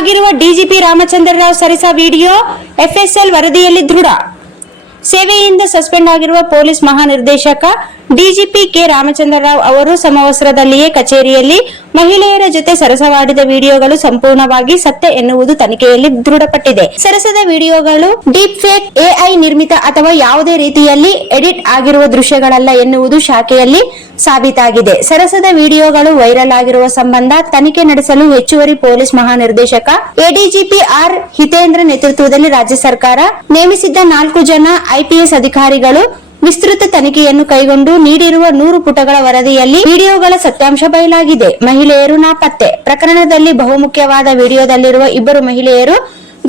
ಆಗಿರುವ ಡಿಜಿಪಿ ರಾಮಚಂದ್ರ ರಾವ್ ಸರಿಸ video FSL ವರದಿಯಲ್ಲಿ ದೃಢ. ಸೇವೆಯಿಂದ ಸಸ್ಪೆಂಡ್ ಆಗಿರುವ ಪೊಲೀಸ್ ಮಹಾನಿರ್ದೇಶಕ ಡಿಜಿಪಿ ಕೆ ರಾಮಚಂದ್ರ ರಾವ್ ಅವರು ಸಮವಸ್ತ್ರದಲ್ಲಿಯೇ ಕಚೇರಿಯಲ್ಲಿ ಮಹಿಳೆಯರ ಜೊತೆ ಸರಸವಾಡಿದ ವಿಡಿಯೋಗಳು ಸಂಪೂರ್ಣವಾಗಿ ಸತ್ಯ ಎನ್ನುವುದು ತನಿಖೆಯಲ್ಲಿ ದೃಢಪಟ್ಟಿದೆ. ಸರಸದ ವಿಡಿಯೋಗಳು ಡೀಪ್ ಫೇಕ್, ಎಐ ನಿರ್ಮಿತ ಅಥವಾ ಯಾವುದೇ ರೀತಿಯಲ್ಲಿ ಎಡಿಟ್ ಆಗಿರುವ ದೃಶ್ಯಗಳಲ್ಲ ಎನ್ನುವುದು ಶಾಖೆಯಲ್ಲಿ ಸಾಬೀತಾಗಿದೆ. ಸರಸದ ವಿಡಿಯೋಗಳು ವೈರಲ್ ಆಗಿರುವ ಸಂಬಂಧ ತನಿಖೆ ನಡೆಸಲು ಹೆಚ್ಚುವರಿ ಪೊಲೀಸ್ ಮಹಾನಿರ್ದೇಶಕ ಎಡಿಜಿಪಿ ಆರ್ ಹಿತೇಂದ್ರ ನೇತೃತ್ವದಲ್ಲಿ ರಾಜ್ಯ ಸರ್ಕಾರ ನೇಮಿಸಿದ್ದ 4 ಜನ ಐಪಿಎಸ್ ಅಧಿಕಾರಿಗಳು ವಿಸ್ತೃತ ತನಿಖೆಯನ್ನು ಕೈಗೊಂಡು ನೀಡಿರುವ 100 ಪುಟಗಳ ವರದಿಯಲ್ಲಿ ವಿಡಿಯೋಗಳ ಸತ್ಯಾಂಶ ಬಯಲಾಗಿದೆ. ಮಹಿಳೆಯರು ನಾಪತ್ತೆ ಪ್ರಕರಣದಲ್ಲಿ ಬಹುಮುಖ್ಯವಾದ ವಿಡಿಯೋದಲ್ಲಿರುವ 2 ಮಹಿಳೆಯರು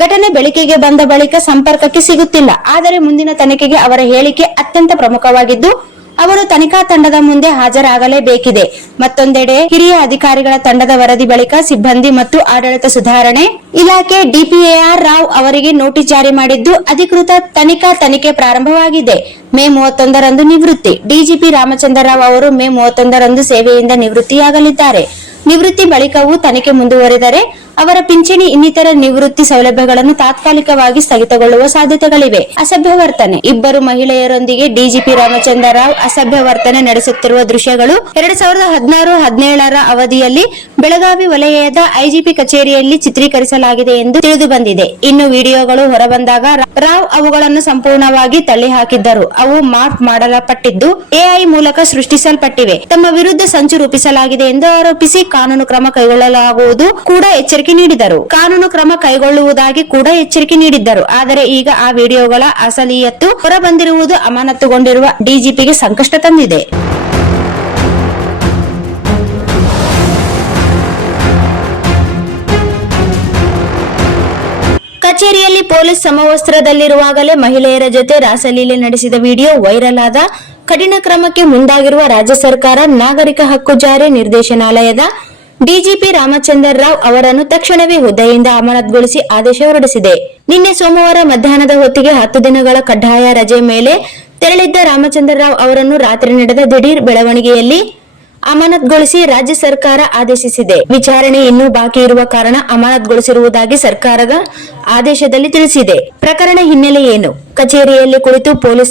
ಘಟನೆ ಬೆಳಕಿಗೆ ಬಂದ ಬಳಿಕ ಸಂಪರ್ಕಕ್ಕೆ ಸಿಗುತ್ತಿಲ್ಲ. ಆದರೆ ಮುಂದಿನ ತನಿಖೆಗೆ ಅವರ ಹೇಳಿಕೆ ಅತ್ಯಂತ ಪ್ರಮುಖವಾಗಿದ್ದು ಅವರು ತನಿಖಾ ತಂಡದ ಮುಂದೆ ಹಾಜರಾಗಲೇಬೇಕಿದೆ. ಮತ್ತೊಂದೆಡೆ ಹಿರಿಯ ಅಧಿಕಾರಿಗಳ ತಂಡದ ವರದಿ ಬಳಿಕ ಸಿಬ್ಬಂದಿ ಮತ್ತು ಆಡಳಿತ ಸುಧಾರಣೆ ಇಲಾಖೆ ಡಿಪಿಎಆರ್ ರಾವ್ ಅವರಿಗೆ ನೋಟಿಸ್ ಜಾರಿ ಮಾಡಿದ್ದು ಅಧಿಕೃತ ತನಿಖೆ ಪ್ರಾರಂಭವಾಗಿದೆ. ಮೇ 31ರಂದು ನಿವೃತ್ತಿ. ಡಿಜಿಪಿ ರಾಮಚಂದ್ರ ರಾವ್ ಅವರು ಮೇ 31ರಂದು ಸೇವೆಯಿಂದ ನಿವೃತ್ತಿಯಾಗಲಿದ್ದಾರೆ. ನಿವೃತ್ತಿ ಬಳಿಕವೂ ತನಿಖೆ ಮುಂದುವರೆದರೆ ಅವರ ಪಿಂಚಣಿ ಇನ್ನಿತರ ನಿವೃತ್ತಿ ಸೌಲಭ್ಯಗಳನ್ನು ತಾತ್ಕಾಲಿಕವಾಗಿ ಸ್ಥಗಿತಗೊಳ್ಳುವ ಸಾಧ್ಯತೆಗಳಿವೆ. ಅಸಭ್ಯ ವರ್ತನೆ. 2 ಮಹಿಳೆಯರೊಂದಿಗೆ ಡಿಜಿಪಿ ರಾಮಚಂದ್ರ ರಾವ್ ಅಸಭ್ಯ ವರ್ತನೆ ನಡೆಸುತ್ತಿರುವ ದೃಶ್ಯಗಳು 2016-17ರ ಅವಧಿಯಲ್ಲಿ ಬೆಳಗಾವಿ ವಲಯದ ಐಜಿಪಿ ಕಚೇರಿಯಲ್ಲಿ ಚಿತ್ರೀಕರಿಸಲಾಗಿದೆ ಎಂದು ತಿಳಿದು ಬಂದಿದೆ. ಇನ್ನು ವಿಡಿಯೋಗಳು ಹೊರಬಂದಾಗ ರಾವ್ ಅವುಗಳನ್ನು ಸಂಪೂರ್ಣವಾಗಿ ತಳ್ಳಿ ಹಾಕಿದ್ದರು. ಅವು ಮಾರ್ಫ್ ಮಾಡಲ್ಪಟ್ಟಿದ್ದು ಎಐ ಮೂಲಕ ಸೃಷ್ಟಿಸಲ್ಪಟ್ಟಿವೆ. ತಮ್ಮ ವಿರುದ್ಧ ಸಂಚು ರೂಪಿಸಲಾಗಿದೆ ಎಂದು ಆರೋಪಿಸಿ ಕಾನೂನು ಕ್ರಮ ಕೈಗೊಳ್ಳಲಾಗುವುದು ಕೂಡ ಎಚ್ಚರಿಕೆ ನೀಡಿದರು. ಕಾನೂನು ಕ್ರಮ ಕೈಗೊಳ್ಳುವುದಾಗಿ ಕೂಡ ಎಚ್ಚರಿಕೆ ನೀಡಿದ್ದರು. ಆದರೆ ಈಗ ಆ ವಿಡಿಯೋಗಳ ಅಸಲಿಯತ್ತು ಹೊರಬಂದಿರುವುದು ಅಮಾನತುಗೊಂಡಿರುವ ಡಿಜಿಪಿಗೆ ಸಂಕಷ್ಟ ತಂದಿದೆ. ಕಚೇರಿಯಲ್ಲಿ ಪೊಲೀಸ್ ಸಮವಸ್ತ್ರದಲ್ಲಿರುವಾಗಲೇ ಮಹಿಳೆಯರ ಜೊತೆ ರಾಸಲೀಲೆ ನಡೆಸಿದ ವಿಡಿಯೋ ವೈರಲ್ ಆದ ಕಠಿಣ ಕ್ರಮಕ್ಕೆ ಮುಂದಾಗಿರುವ ರಾಜ್ಯ ಸರ್ಕಾರ ನಾಗರಿಕ ಹಕ್ಕು ಜಾರಿ ನಿರ್ದೇಶನಾಲಯದ ಡಿಜಿಪಿ ರಾಮಚಂದ್ರ ರಾವ್ ಅವರನ್ನು ತಕ್ಷಣವೇ ಹುದ್ದೆಯಿಂದ ಅಮಾನತುಗೊಳಿಸಿ ಆದೇಶ ಹೊರಡಿಸಿದೆ. ನಿನ್ನೆ ಸೋಮವಾರ ಮಧ್ಯಾಹ್ನದ ಹೊತ್ತಿಗೆ 10 ದಿನಗಳ ಕಡ್ಡಾಯ ರಜೆ ಮೇಲೆ ತೆರಳಿದ್ದ ರಾಮಚಂದ್ರ ರಾವ್ ಅವರನ್ನು ರಾತ್ರಿ ನಡೆದ ದಿಢೀರ್ ಬೆಳವಣಿಗೆಯಲ್ಲಿ ಅಮಾನತುಗೊಳಿಸಿ ರಾಜ್ಯ ಸರ್ಕಾರ ಆದೇಶಿಸಿದೆ. ವಿಚಾರಣೆ ಇನ್ನೂ ಬಾಕಿ ಇರುವ ಕಾರಣ ಅಮಾನತುಗೊಳಿಸಿರುವುದಾಗಿ ಸರ್ಕಾರದ ಆದೇಶದಲ್ಲಿ ತಿಳಿಸಿದೆ. ಪ್ರಕರಣ ಹಿನ್ನೆಲೆ ಏನು? ಕಚೇರಿಯಲ್ಲಿ ಕುಳಿತು ಪೊಲೀಸ್